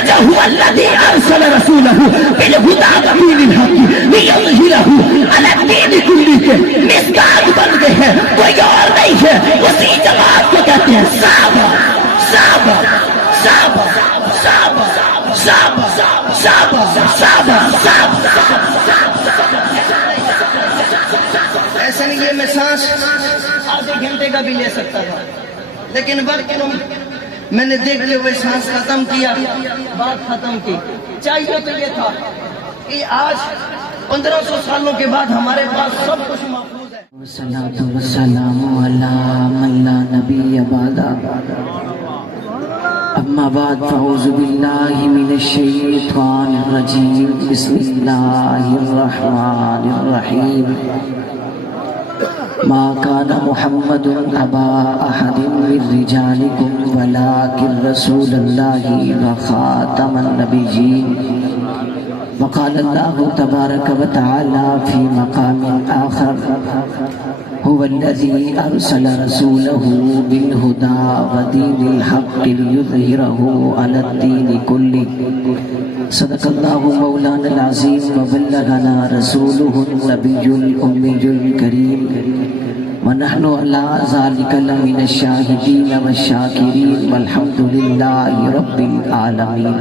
وهو الذي ارسل رسوله بالهدى ودين الحق ليظهره على الدين كله مسکات بن گئے ہیں کوئی اور نہیں ہے اسی جماعت کو کہتے ہیں صحابہ صحابہ صحابہ صحابہ صحابہ صحابہ صحابہ صحابہ ایسا نہیں ہے میں سانس آدھے گھنٹے کا بھی لے سکتا تھا لیکن وقت میں نے دیکھتے ہوئے سانس ختم کیا بات ختم کی چاہیے تو یہ تھا کہ آج 1500 سالوں کے بعد ہمارے پاس سب کچھ محفوظ ہے والصلاة والسلام على من لا نبي بعده اما بعد فاعوذ بالله من الشيطان الرجيم بسم الله الرحمن الرحيم ما كان محمد أبا أحد من رجالكم ولكن رسول الله وخاتم النبيين وقال الله تبارك وتعالى في مقام آخر هو الذي أرسل رسوله بالهدى ودين الحق ليظهره على الدين كله صدق الله مولانا العظيم وبلغنا رسوله النبي الأمي الكريم ونحن على ذلك لمن الشاهدين والشاكرين والحمد لله رب العالمين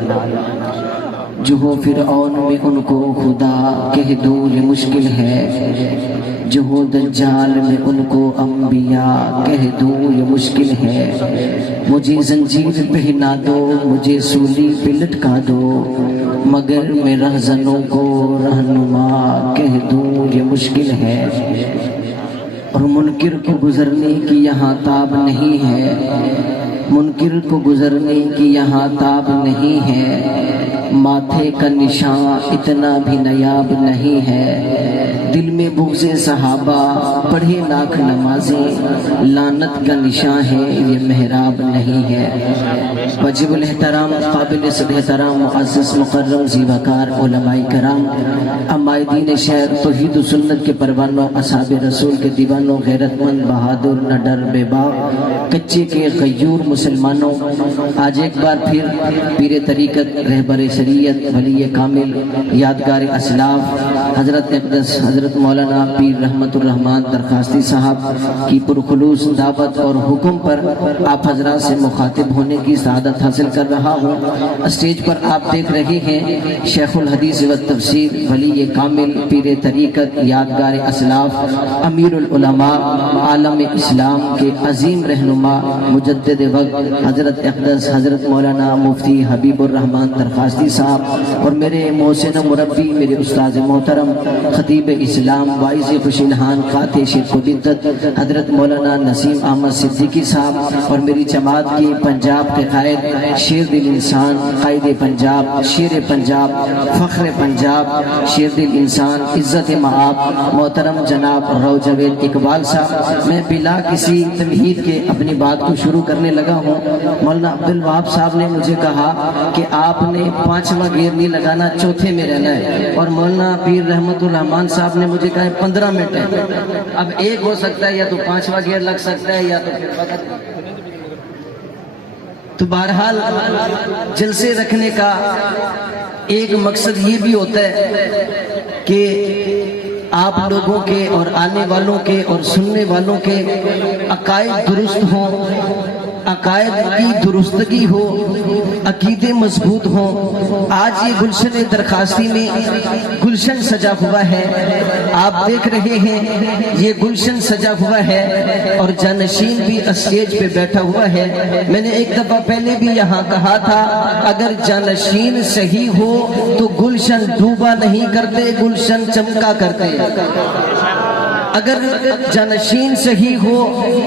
جو ہو فرعون میں ان کو خدا کہہ دو یہ مشکل ہے جو ہو دجال میں ان کو انبیاء کہہ دو یہ مشکل ہے مجھے زنجیر پہنا دو مجھے سولی پہ لٹکا دو مگر میں رہزنوں کو رہنما کہہ دوں یہ مشکل ہے اور منکر کو گزرنے کی یہاں تاب نہیں ہے منکر کو گزرنے کی یہاں تاب نہیں ہے ماتھے کا نشان اتنا بھی نیاب نہیں ہے دل میں بغض صحابہ پڑھے لاکھ نمازیں لعنت کا نشان ہے یہ محراب نہیں ہے واجب الاحترام قابل صد احترام معزز مکرم زیوکار علماء کرام عمائدین شہر توحید و سنت کے پروانوں اصحاب رسول کے دیوانوں غیرت مند بہادر نہ ڈر بے باک کچے کے غیور مسلمانوں آج ایک بار پھر پیر طریقت رہبر شریعت ولی کامل یادگار اسلاف حضرت اقدس حضرت مولانا پیر رحمت الرحمان درخواستی صاحب کی پرخلوص دعوت اور حکم پر آپ حضرات سے مخاطب ہونے کی سعادت حاصل کر رہا ہوں اسٹیج پر آپ دیکھ رہے ہیں شیخ الحدیث و تفسیر ولی کامل پیر طریقت یادگار اسلاف امیر العلماء عالم اسلام کے عظیم رہنما مجدد وقت حضرت اقدس حضرت مولانا مفتی حبیب الرحمان درخواستی صاحب اور میرے محسن مربی میرے استاد محترم خطیب اسلام باعث خوش الحان قاطع شرک و بدعت حضرت مولانا نسیم احمد صدیقی صاحب اور میری جماعت کی پنجاب کے قائد شیر دل انسان قائد پنجاب شیر پنجاب فخر پنجاب شیر دل انسان عزت معاب محترم جناب رو جاوید اقبال صاحب میں بلا کسی تمہید کے اپنی بات کو شروع کرنے لگا ہوں مولانا عبدالوہاب صاحب نے مجھے کہا کہ آپ نے 5واں گیئر نہیں لگانا چوتھے میں رہنا ہے اور مولانا پیر رحمت الرحمان صاحب نے مجھے کہا 15 منٹ ہے اب ایک ہو سکتا ہے یا تو 5واں گیئر لگ سکتا ہے یا تو بہرحال جلسے رکھنے کا ایک مقصد یہ بھی ہوتا ہے کہ آپ لوگوں کے اور آنے والوں کے اور سننے والوں کے عقائد درست ہوں عقائد کی درستگی ہو عقیدے مضبوط ہوں آج یہ گلشن درخواستی میں گلشن سجا ہوا ہے آپ دیکھ رہے ہیں یہ گلشن سجا ہوا ہے اور جانشین بھی اسٹیج پہ بیٹھا ہوا ہے میں نے ایک دفعہ پہلے بھی یہاں کہا تھا اگر جانشین صحیح ہو تو گلشن ڈوبا نہیں کرتے گلشن چمکا کرتے اگر جانشین صحیح ہو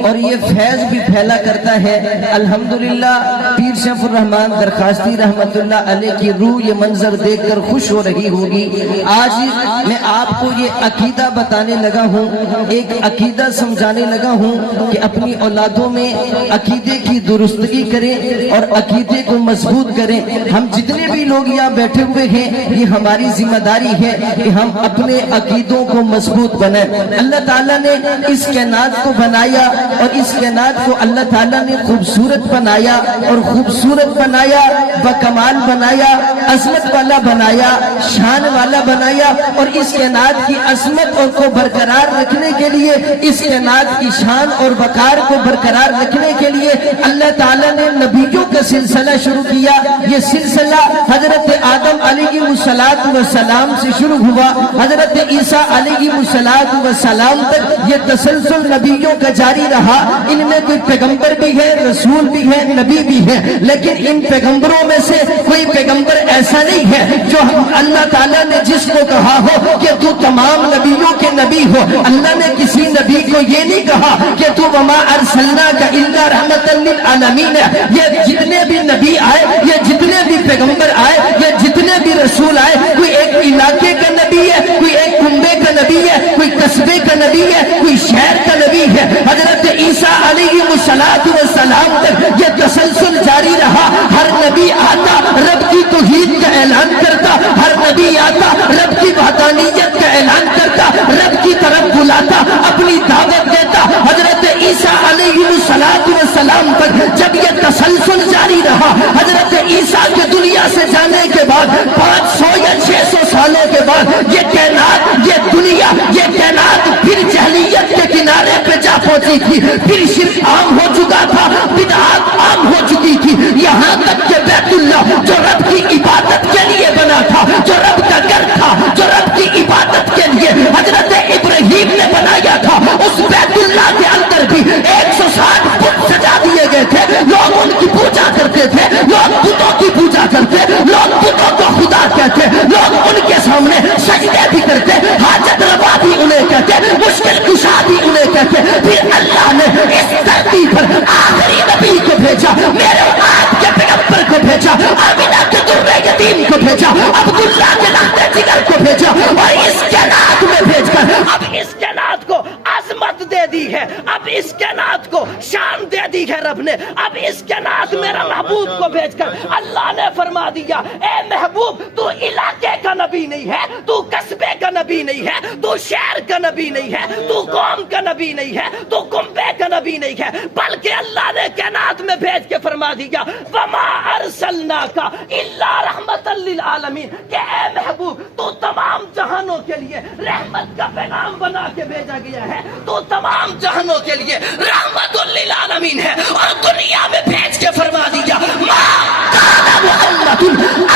اور یہ فیض بھی پھیلا کرتا ہے الحمدللہ پیر شیخ الرحمان درخواستی رحمت اللہ علیہ کی روح یہ منظر دیکھ کر خوش ہو رہی ہوگی آج میں آپ کو یہ عقیدہ بتانے لگا ہوں ایک عقیدہ سمجھانے لگا ہوں کہ اپنی اولادوں میں عقیدے کی درستگی کریں اور عقیدے کو مضبوط کریں ہم جتنے بھی لوگ یہاں بیٹھے ہوئے ہیں یہ ہماری ذمہ داری ہے کہ ہم اپنے عقیدوں کو مضبوط بنائیں اللہ تعالیٰ نے اس کائنات کو بنایا اور اس کائنات کو اللہ تعالیٰ نے خوبصورت بنایا اور خوبصورت بنایا، بکمال بنایا، عظمت والا بنایا، شان والا بنایا، اور اس کائنات کی عظمت اور کو برقرار رکھنے کے لیے، اس کائنات کی شان اور وقار کو برقرار رکھنے کے لیے اللہ تعالیٰ نے نبیوں کا سلسلہ شروع کیا۔ یہ سلسلہ حضرت آدم علیہ السلام سے شروع ہوا، حضرت عیسیٰ علیہ السلام تک یہ تسلسل نبیوں کا جاری رہا۔ ان میں کوئی پیغمبر بھی ہے، رسول بھی ہے، نبی بھی ہے، لیکن ان پیغمبروں میں سے کوئی پیغمبر ایسا نہیں ہے جو اللہ تعالیٰ نے جس کو کہا ہو کہ تو تمام نبیوں کے نبی ہو۔ اللہ نے کسی نبی کو یہ نہیں کہا کہ تو وما ارسلناک الا رحمۃ للعالمین۔ یہ جتنے بھی نبی آئے، یہ جتنے بھی پیغمبر آئے، یہ جتنے بھی رسول آئے، کوئی ایک علاقے کا نبی ہے، کوئی ایک کنبے کا نبی ہے، کوئی قصبے کا نبی ہے، کوئی شہر کا نبی ہے۔ حضرت عیسیٰ علیہ السلام تک یہ تسلسل جاری رہا۔ ہر نبی آتا رب کی توحید کا اعلان کرتا، ہر نبی آتا رب کی وحدانیت کا اعلان کرتا، رب کی طرف بلاتا، اپنی دعوت دیتا۔ حضرت عیسیٰ علیہ السلام تک جب یہ تسلسل جاری رہا، حضرت عیسیٰ کے دنیا سے جانے کے بعد 500 یا 600 سالوں کے بعد یہ کائنات، یہ دنیا، یہ کائنات پھر جہلیت کے کنارے پہ جا پہنچی تھی، پھر شرک عام ہو چکا تھا، بدعات عام ہو چکی تھی، یہاں تک کہ بیت اللہ جو رب کی عبادت کے لیے بنا تھا، جو رب کا گھر تھا، جو رب کی عبادت کے لیے حضرت ابراہیم نے بنایا تھا، اس بیت اللہ کے اندر بھی 160 بت سجا دیے گئے تھے۔ لوگ ان کی پوجا کرتے تھے، لوگ بتوں کی پوجا کرتے، لوگ بتوں کو خدا کہتے، لوگ ان کے سامنے سجدے بھی کرتے، حاجت روا بھی انہیں کہتے، مشکل کشا بھی انہیں کہتے۔ پھر اللہ نے اس دھرتی پر آخری نبی کو بھیجا، میرے آپ کے پیغمبر کو بھیجا، آمینہ کے درے یتیم کو بھیجا، عبداللہ کے لختے جگر کو بھیجا، اور اس کائنات میں بھیج کر اب اس کائنات کو عظمت دے دی ہے، اب اس کائنات کو شان دے دی ہے رب نے۔ اب اس کائنات میرا محبوب کو بھیج کر اللہ نے فرما دیا، اے محبوب تو علاقے کا نبی نہیں ہے، تو قصبے کا نبی نہیں ہے، تو شہر کا نبی نہیں ہے، تو قوم کا نبی نہیں ہے، تو کنبے کا نبی نہیں ہے، بلکہ اللہ نے کائنات میں بھیج کے فرما دیا وما ارسلناک الا رحمۃ للعالمین، کہ اے محبوب تو تمام جہانوں کے لیے رحمت کا پیغام بنا کے بھیجا گیا ہے، تو تمام جہانوں کے لیے رحمت للعالمین ہے۔ اور دنیا میں بھیج کے فرما دیا ما کان محمد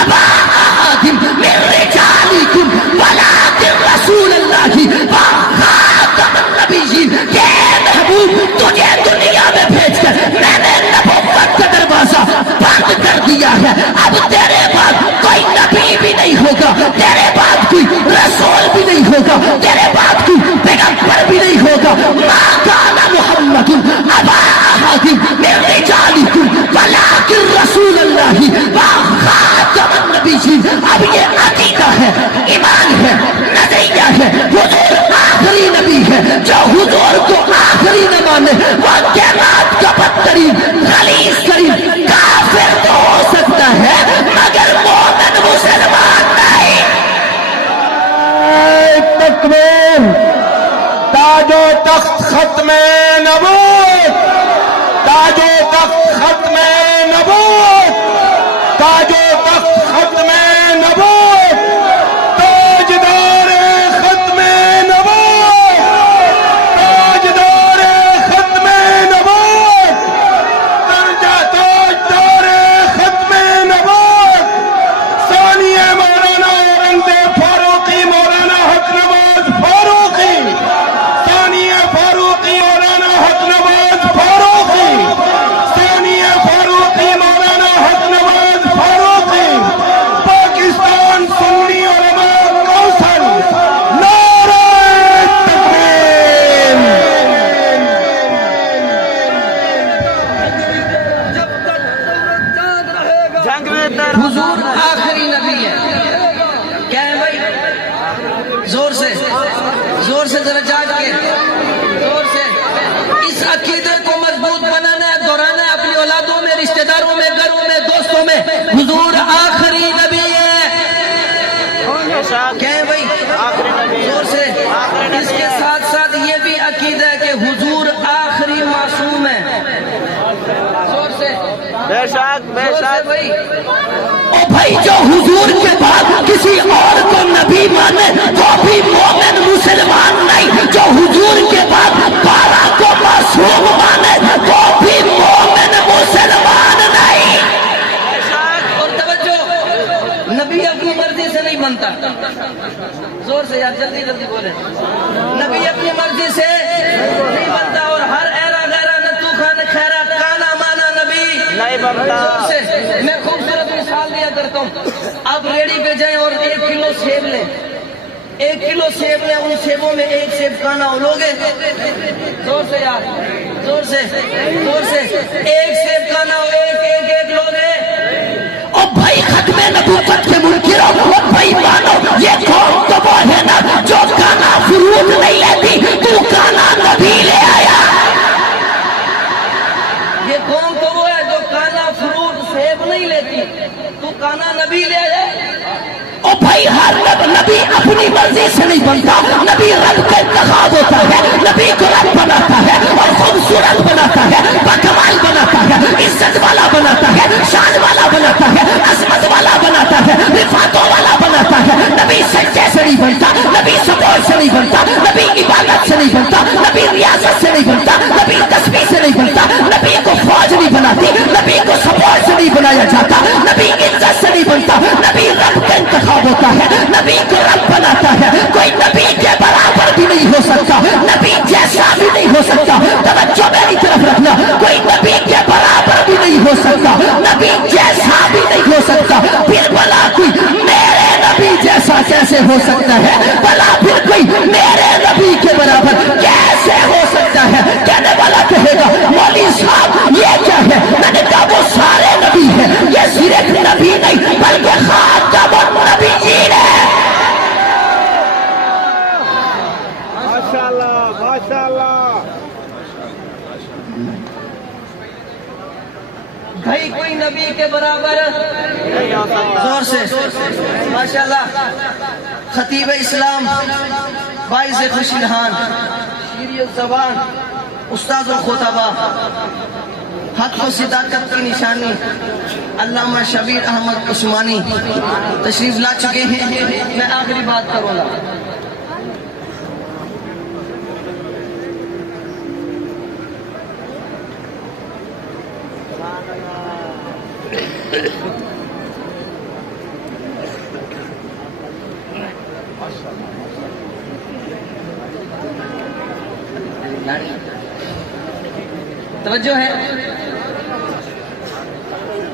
ابا احد من رجالکم ولکن رسول اللہ وخاتم النبیین، کہ اے محبوب تجھے دنیا میں بھیج کر میں نے نبوت کا دروازہ بند کر دیا ہے۔ اب تیرے بعد کوئی نبی بھی نہیں ہوگا، تیرے بعد کوئی رسول بھی نہیں ہوگا، تیرے بعد کوئی پیغمبر بھی نہیں ہوگا۔ ما کان محمد ابا احد من رجالکم ولکن رسول اللہ وخاتم النبیین۔ اب یہ عقیدہ ہے، ایمان ہے، نظریہ ہے، حضور آخری نبی ہے، جو حضور کو آخری نہ مانے وہ کائنات کا بدترین غلیظ ترین کافر تو ہو سکتا ہے مگر مومن مسلمان نہیں۔ تکبیر! تاج و تخت ختم نبوت، تاج و تخت ختم نبوت، تاج و تخت ختم نبوت، تاجدار ختم نبوت، تاجدار ختم نبوت، تاجدار ختم نبوت، ثانی مولانا اورنگزیب فاروقی مولانا حق نواز فاروقی، ثانی فاروقی مولانا حق نواز فاروقی، ثانی فاروقی مولانا حق نواز فاروقی، پاکستان سنی علماء کونسل، نعرہ تکبیر! حضور آخری نبی ہے، کیا ہے بھائی؟ زور سے ذرا جاگ کے زور سے اس عقیدے کو مضبوط بنانا ہے، دہرانا ہے اپنی اولادوں میں، رشتہ داروں میں، گھروں میں، دوستوں میں۔ حضور آخری نبی ہے، کیا ہے بھائی؟ زور سے اس کے ساتھ ساتھ یہ بھائی جو حضور کے بعد کسی اور کو نبی مانے وہ بھی مومن مسلمان نہیں، جو حضور کے بعد 12 کو معصوم مانے وہ بھی مومن مسلمان نہیں۔ اور توجہ، نبی اپنی مرضی سے نہیں بنتا، زور سے یار جلدی جلدی بولے، نبی اپنی مرضی سے نہیں بنتا، اور ہر ایرا غیرہ نتو خان خیرہ کانا مانا نبی نہیں بنتا۔ زور سے میں خوبصورت مثال دیا کرتا ہوں، آپ ریڑی پہ جائیں اور 1 کلو سیب لیں، 1 کلو سیب لیں، ان سیبوں میں 1 سیب کانا ہو لوگے؟ زور سے یار، زور سے، زور سے، 1 سیب کانا ہو، ایک لوگے؟ اور بھائی ختم نبوت کے منکروں اور بھائی مانو، یہ قوم تو وہ ہے نا جو کانا فروٹ نہیں لیتی، تو کانا نبی لے آیا۔ یہ قوم تو وہ ہے جو کانا فروٹ سیب نہیں لیتی، تو کانا نبی لے آیا۔ اور بھائی ہر نبی اپنی مرضی سے نہیں بنتا، نبی رب کا انتخاب ہوتا ہے، نبی کو رب بناتا ہے اور خوبصورت بناتا ہے، بکمال بناتا ہے، عزت والا بناتا ہے، شان والا بناتا ہے، عظمت والا بناتا ہے، رفعتوں والا بناتا ہے۔ نبی سجدے سے نہیں بنتا، نبی سپورٹ سے نہیں بنتا، نبی عبادت سے نہیں بنتا، نبی ریاضت سے نہیں بنتا، نبی تسبیح سے نہیں بنتا، نبی کو فوج نہیں بناتی، نبی کو سپورٹ سے نہیں بنایا جاتا، نبی عزت سے نہیں بنتا، نبی رب کا انتخاب ہوتا ہے، نبی کو رب بناتا ہے۔ کوئی نبی کے برابر بھی نہیں ہو سکتا، نبی جیسا بھی نہیں ہو سکتا، توجہ میری طرف رکھنا، کوئی نبی کے برابر بھی نہیں ہو سکتا، نبی جیسا بھی نہیں ہو سکتا، پھر بلا کوئی میرے نبی جیسا کیسے ہو سکتا ہے، بلا پھر کوئی میرے نبی کے برابر کیسے ہو سکتا ہے؟ کہنے والا کہے گا مولوی صاحب یہ کیا ہے؟ میں نے کہا وہ سارے نبی ہیں، یہ صرف نبی نہیں بلکہ خاتم النبیین ہے۔ ماشاءاللہ ماشاءاللہ۔ بھائی کوئی نبی کے برابر زور سے ماشاءاللہ۔ خطیب اسلام، باعث خوش نہان، شیریں زبان، استاد الخطبہ، حق و صداقت کی نشانی علامہ شبیر احمد عثمانی تشریف لا چکے ہیں۔ میں آخری بات کروں گا، توجہ ہے،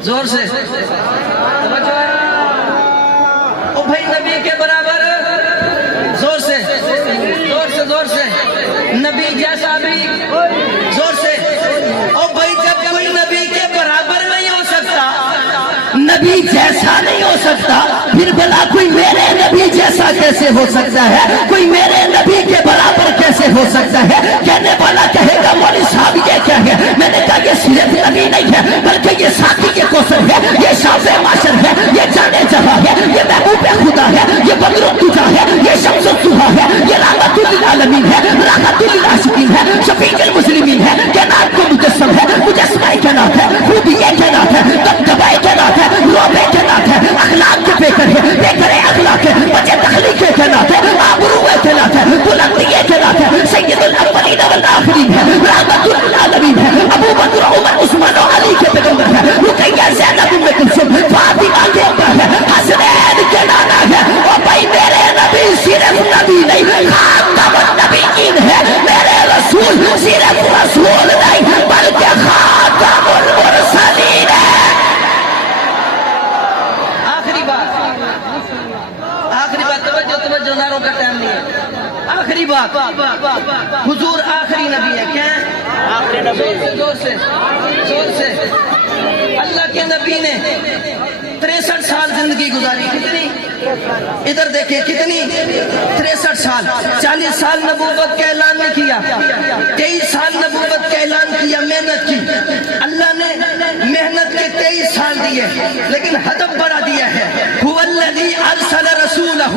زور سے توجہ ہے۔ او بھائی نبی کے برابر، زور سے زور سے زور سے، نبی جیسا بھی، زور سے۔ او بھائی جب کوئی نبی کے برابر نہیں ہو سکتا، نبی جیسا نہیں ہو سکتا، پھر بلا کوئی میرے نبی جیسا کیسے ہو سکتا ہے؟ کوئی میرے نبی کے برابر کیسے ہو سکتا ہے؟ کہنے والا کہے گا مولوی صاحب یہ کیا ہے؟ میں نے کہا یہ صرف نبی نہیں ہے بلکہ یہ ساتھی کے کوثر ہے، یہ شاف معاشر ہے، یہ جانے جہاں ہے، یہ محبوب خدا ہے، یہ بدر الدجا ہے، یہ شمس الضحیٰ ہے، یہ رحمت للعالمین ہے، راحت للعاشقین ہے، شفیع المسلمین ہے، کائنات کو مجسم ہے، مجسمہ کائنات ہے، خوبی کائنات ہے، دبدبہ کائنات ہے، روبے کائنات ہے، اخلاق کے پیکر ہے، پیکر اخلاق ہے، وجہ تخلیق کائنات ہے، آبرو کائنات ہے، بلندی کائنات ہے، سید الاولین والآخرین ہے، رحمت للعالمین ہے، ابو بکر عمر عثمان و علی کے پیغمبر ہے، رقیہ زینب ام کلثوم فاطمہ کے امر ہے، حسنین کے نانا ہے۔ اور بھائی میرے نبی صرف نبی نہیں خاتم النبیین ہے، میرے رسول صرف رسول نہیں بلکہ خاتم المرسلین ہے۔ آخری بات، توجہ ناروں کا ٹائم نہیں ہے۔ آخری بات، حضور آخری نبی ہے، کیا ہے؟ آخری نبی، زور سے زور سے۔ اللہ کے نبی نے 63 سال زندگی گزاری، کتنی؟ ادھر دیکھیں کتنی، 63 سال، 40 سال نبوت کا اعلان نے کیا، 23 سال نبوت کا اعلان کیا، محنت کی، اللہ نے محنت کے 23 سال دیے، لیکن ہدف بڑا دیا ہے، هو الذی ارسل رسولہ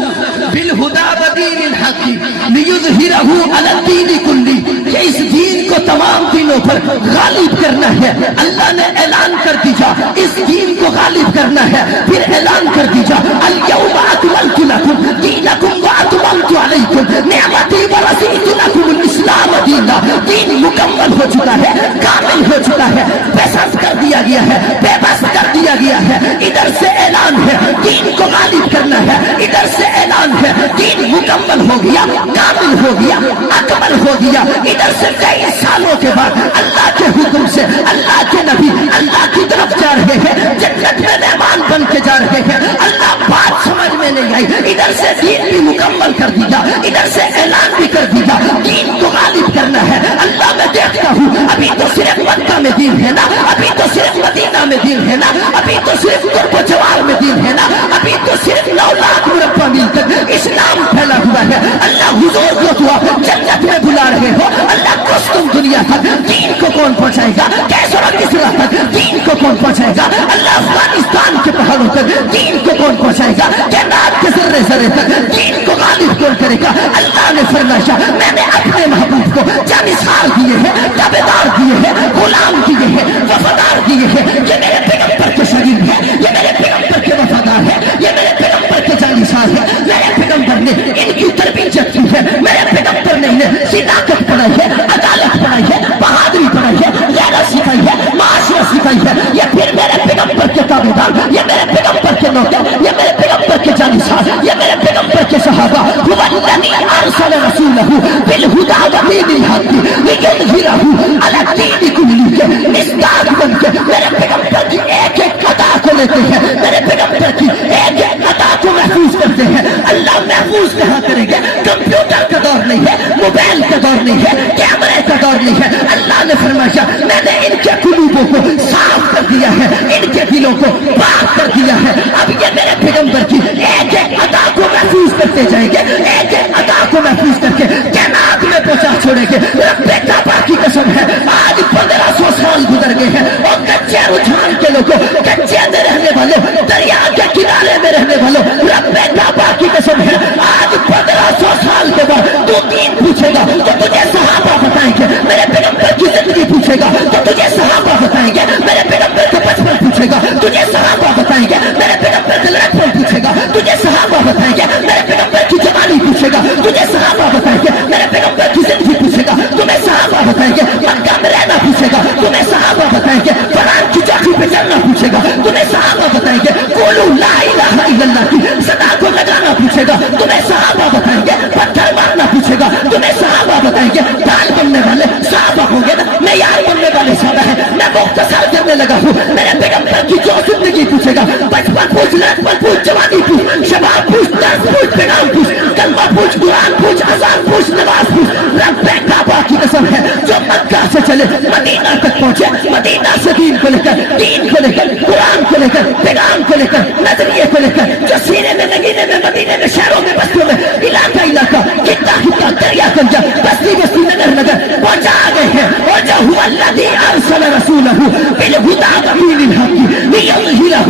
بالہدی ودین الحق لیظہرہ علی الدین کلہ کہ اس دین کو تمام دینوں پر غالب کرنا ہے. اللہ نے اعلان کر دیا اس دین کو غالب کرنا ہے. پھر اعلان کر دیا الیوم اکملت لکم دینکم واتممت علیکم نعمتی ورضیت لکم الاسلام دینا. دین مکمل ہو چکا ہے, کامل ہو چکا ہے, بے بس کر دیا گیا ہے, بے بس کر دیا گیا ہے. ادھر سے اعلان ہے دین کو غالب کرنا ہے, ادھر سے اعلان ہے دین مکمل ہو گیا, کامل ہو گیا, اکمل ہو گیا. ادھر سے کئی سالوں کے بعد اللہ کے حکم سے اللہ کے نبی اللہ کی طرف جا رہے ہیں, جنت میں مہمان بن کے جا رہے ہیں. اللہ بات سمجھ میں نہیں آئی, ادھر سے دین بھی مکمل کر دیا, ادھر سے اعلان بھی کر دیا دین کو غالب کرنا ہے. اللہ میں دیکھتا ہوں ابھی تو صرف مکہ میں دین ہے نا, ابھی تو صرف مدینہ میں دین ہے نا, ابھی تو صرف قرب و جوار میں دین ہے نا, ابھی تو صرف 9 لاکھ مربع میل تک اسلام پھیلا ہوا ہے. اللہ حضور کو تو آپ جنت میں بلا رہے ہو, اللہ کچھ تم دنیا تک دین کو کون پہنچائے گا, کیسر و کسرا تک دین کو کون پہنچائے گا, اللہ افغانستان کے پہاڑوں تک دین کو کون پہنچائے گا, کائنات کے ذرے ذرے تک دین کو غالب کون کرے گا. اللہ نے فرمایا میں نے اپنے محبوب کو جانثار دیے ہیں, تابعدار دیے ہیں, غلام دیے ہیں, وفادار دیے ہیں. یہ میرے پیغمبر کے شریک ہے, یہ میرے پیغمبر کے وفادار ہے, یہ میرے پیغمبر کے جانثار ہے. میرے پیغمبر نے ان کی تربیت کی ہے, میرے پیغمبر نے انہیں صداقت پڑھائی ہے, عدالت پڑھائی ہے, بہادری پڑھائی ہے, غیرت سکھائی ہے, معاشرت سکھائی ہے. یہ پھر میرے پیغمبر کے تابعدار, یہ میرے پیغمبر کے نوکر, یہ میرے پیغمبر کے جانثار, یہ میرے پیغمبر کے صحابہ. هو الذی ارسل رسولہ بالہدی ودین الحق لیظہرہ علی الدین کلہ. مصداق بن کے میرے پیغمبر کی ایک ایک عطا کو لیتے ہیں, میرے پیغمبر کی ایک ایک عطا کو محفوظ کرتے ہیں. اللہ محفوظ کہاں کریں گے, کمپیوٹر کا دور نہیں ہے, موبائل کا دور نہیں ہے, کیمرے کا دور نہیں ہے. اللہ نے فرمایا میں نے ان کے قلوبوں کو صاف کر دیا ہے, ان کے دلوں کو پاک کر دیا ہے. اب یہ میرے پیغمبر کی ایک ایک عطا کو محفوظ کرتے جائیں گے, ایک ایک عطا کو محفوظ کر کے کائنات میں پہنچا چھوڑیں گے. رب کعبہ کی قسم ہے آج 1500 سال گزر گئے ہیں اور کچے رجحان کے لوگوں, کچے میں رہنے والوں, دریا کے کنارے میں رہنے والوں, رب کعبہ کی قسم ہے آج 1500 سال کے بعد تو دین پوچھے گا تو تجھے صحابہ بتائیں گے, میرے پیغمبر کی زندگی پوچھے گا تو تجھے صحابہ بتائیں گے, میرے پیغمبر کا بچپن پوچھے گا تجھے صحابہ بتائیں گے, میرے پیغمبر کا لڑکپن پوچھے گا تجھے صحابہ بتائیں گے, میرے پیغمبر کی جوانی پوچھے گا تجھے صحابہ بتائیں گے, میرے پیغمبر کی زندگی پوچھے گا تمہیں صحابہ بتائیں گے, مکہ میں رہنا پوچھے گا تمہیں صحابہ بتائیں گے, قرآن کی چوکی پہ چلنا پوچھے گا تمہیں صحابہ بتائیں گے, قولوا لا الہ الا اللہ کی صدا کو لگانا پوچھے گا تمہیں صحابہ بتائیں گے, پتھر مارنا پوچھے گا تمہیں صحابہ بتائیں گے. ڈال بننے والے صحابہ ہوں گے نا, معیار بننے والے صحابہ ہیں. میں مختصر کرنے لگا ہوں, میرے پیغمبر کی جو زندگی پوچھے گا, بچپن پوچھ, لڑکپن پوچھ, جوانی پوچھ, شباب پوچھ, درس پوچھ, پیغام پوچھ, کلمہ پوچھ, قرآن پوچھ, اذان پوچھ, نماز پوچھ. رب کعبہ کی قسم ہے جو مکہ سے چلے مدینہ تک پہنچے, مدینہ سے دین کو لے کر, دین کو لے کر, قرآن کو لے کر, پیغام کو لے کر, نظریے کو لے کر, جو سینے میں, نگینے میں, مدینے میں, شہروں میں, بستیوں میں, علاقہ علاقہ, خطہ خطہ, دریا کنجا, بستی بستی, نگر نگر پہنچا گئے ہیں. اور جو هو الذی ارسل رسولہ بالہدی ودین الحق لیظہرہ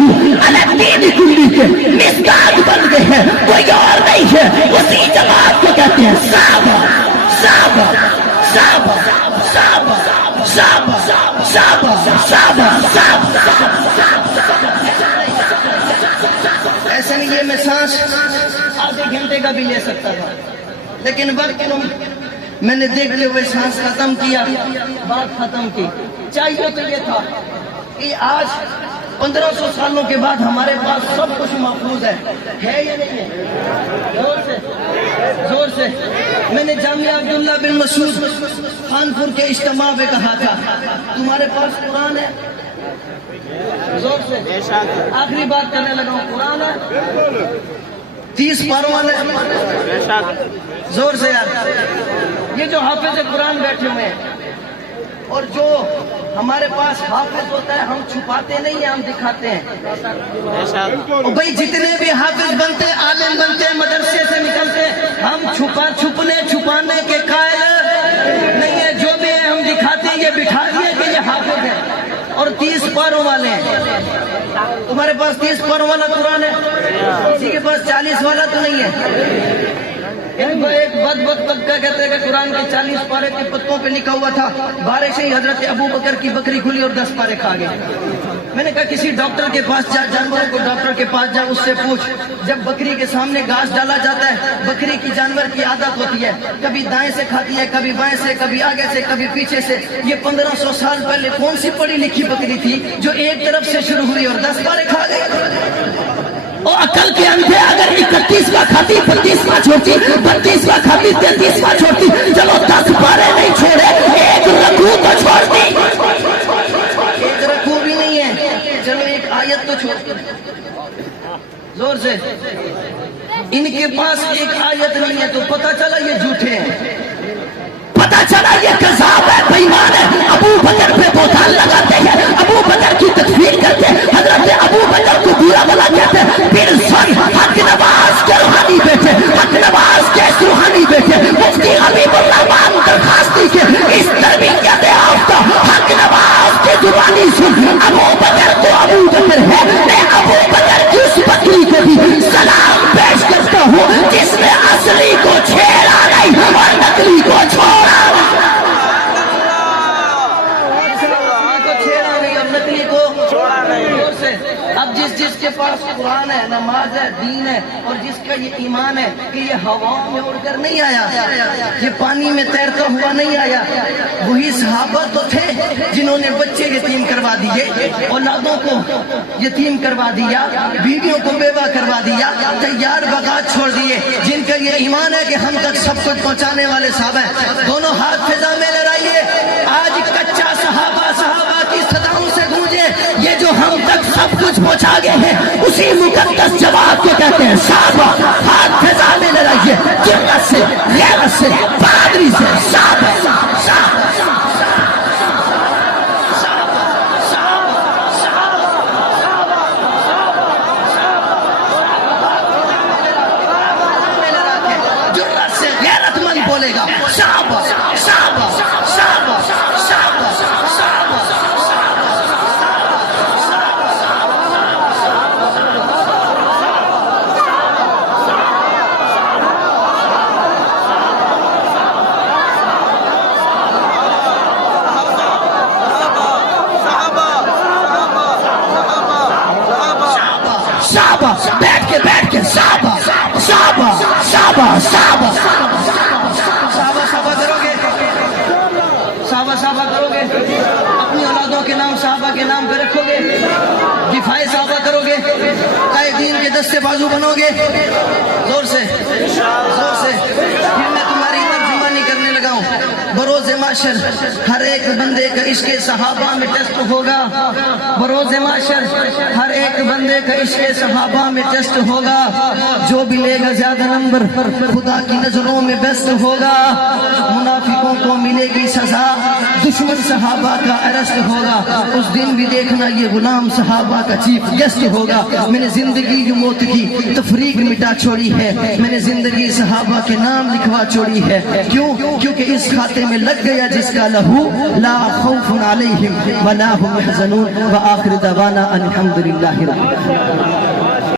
علی الدین کلہ کے مصداق بن گئے ہیں. کوئی اور نہیں ہے, اسی جماعت کو کہتے ہیں صحابہ, صحابہ, صحابہ, صحابہ, صحابہ, صحابہ, صحابہ. ایسے نہیں, یہ میں سانس آدھے گھنٹے کا بھی لے سکتا تھا, لیکن وقت میں نے دیکھتے ہوئے سانس ختم کیا, بات ختم کی. چاہیے تو یہ تھا کہ آج 1500 سالوں کے بعد ہمارے پاس سب کچھ محفوظ ہے یا نہیں ہے؟ زور سے, زور سے. میں نے جامعہ عبداللہ بن مسعود خانپور کے اجتماع میں کہا تھا تمہارے پاس قرآن ہے؟ زور سے. آخری بات کرنے لگا ہوں, قرآن ہے 30 پاروں والے, زور سے یار. یہ جو حافظ قرآن بیٹھے ہوئے ہیں اور جو ہمارے پاس حافظ ہوتا ہے, ہم چھپاتے نہیں ہیں, ہم دکھاتے ہیں. بھائی جتنے بھی حافظ بنتے, عالم بنتے, مدرسے سے نکلتے, ہم چھپانے کے قائل نہیں ہے. جو بھی ہے ہم دکھاتے ہیں, یہ بٹھا دیے کہ یہ حافظ ہے اور 30 پاروں والے ہیں. تمہارے پاس 30 پاروں والا قرآن ہے, کسی کے پاس 40 والا تو نہیں ہے. ایک بد طبقہ کہتے ہیں کہ قرآن کے 40 پارے کے پتوں پہ لکھا ہوا تھا بارش ہی حضرت ابو بکر کی بکری کھلی اور 10 پارے کھا گئے. میں نے کہا کسی ڈاکٹر کے پاس جا, جانوروں کو ڈاکٹر کے پاس جا, اس سے پوچھ جب بکری کے سامنے گھاس ڈالا جاتا ہے, بکری کی جانور کی عادت ہوتی ہے کبھی دائیں سے کھاتی ہے, کبھی بائیں سے, کبھی آگے سے, کبھی پیچھے سے. یہ 1500 سال پہلے کون سی پڑھی لکھی بکری تھی جو ایک طرف سے شروع ہوئی اور 10 پارے کھا گئی؟ اور عقل کے اندھے اگر 31واں کھاتی 32واں چھوڑتی, 32واں کھاتی 33واں چھوڑتی, چلو 10 پارے نہیں چھوڑے, ایک رکوع تو چھوڑتی. ایک رکوع بھی نہیں ہے, چلو ایک آیت تو چھوڑ. زور سے, ان کے پاس ایک آیت نہیں ہے تو پتہ چلا یہ جھوٹے ہیں, پتا چلا یہ کذاب ہے, بے ایمان ہے. ابو بکر پہ بہتان لگاتے ہیں, ابو بکر کی تکفیر کرتے ہیں, حضرت ابو بکر کو برا بلا کہتے ہیں. پھر سن حق نواز کے روحانی بیٹے, حق نواز کے روحانی بیٹے مفتی حبیب اللہ مان درخواستی کے اس تربیت یافتہ حق نواز کے زبانی سن. ابو بکر کو ابو بکر ہے, میں ابو بکر کی اس بکری کو بھی سلام پیش کرتا ہوں جس نے اصلی کو چھیڑا نہیں اور نقلی کو چھوڑا. اب جس کے پاس قرآن ہے, نماز ہے, دین ہے, اور جس کا یہ ایمان ہے کہ یہ ہوا میں اڑ کر نہیں آیا, یہ پانی میں تیرتا ہوا نہیں آیا. وہی صحابہ تو تھے جنہوں نے بچے یتیم کروا دیے, اولادوں کو یتیم کروا دیا, بیویوں کو بیوہ کروا دیا, تیار بغات چھوڑ دیے, جن کا یہ ایمان ہے کہ ہم تک سب کچھ پہنچانے والے صحابہ ہیں. دونوں ہاتھ فضا میں لہرائیے. آج کچا صحابہ کی صداؤں سے گونجے, یہ جو ہم تک سب کچھ پہنچا گئے ہیں اسی مقدس جواب کو کہتے ہیں صحابہ. ہاتھ فضا میں لہرائیے, جرأت سے, غیرت سے, بہادری سے. صحابہ جرأت سے غیرت مند بولے گا صحابہ صحابہ صحابہ صحابہ صحابہ. بیٹھ کے صحابہ صحابہ صحابہ صحابہ صحابہ کرو گے, صحابہ کرو گے, اپنی اولادوں کے نام صحابہ کے نام پہ رکھو گے, دفاع صحابہ کرو گے, قائدین کے دستے بازو بنو گے. زور سے زور سے. پھر میں تمہاری ترجمانی کرنے لگا ہوں. بروز محشر ہر ایک بندے کا عشق صحابہ میں ٹیسٹ ہوگا. بروز محشر ہر ایک بندے کا عشق صحابہ میں ٹیسٹ ہوگا. جو بھی لے گا زیادہ نمبر خدا کی نظروں میں بیسٹ ہوگا. منافقوں کو ملے گی سزا, دشمن صحابہ کا ارسٹ ہوگا. اس دن بھی دیکھنا یہ غلام صحابہ کا چیف گیسٹ ہوگا. میں نے زندگی کی موت کی تفریق مٹا چھوڑی ہے, میں نے زندگی صحابہ کے نام لکھوا چھوڑی ہے. کیوں؟ کیونکہ اس کھاتے میں لگ گیا جس کا لہو, لا خوف علیہم ولا هم يحزنون. وآخر دعوانا الحمدللہ رب العالمین.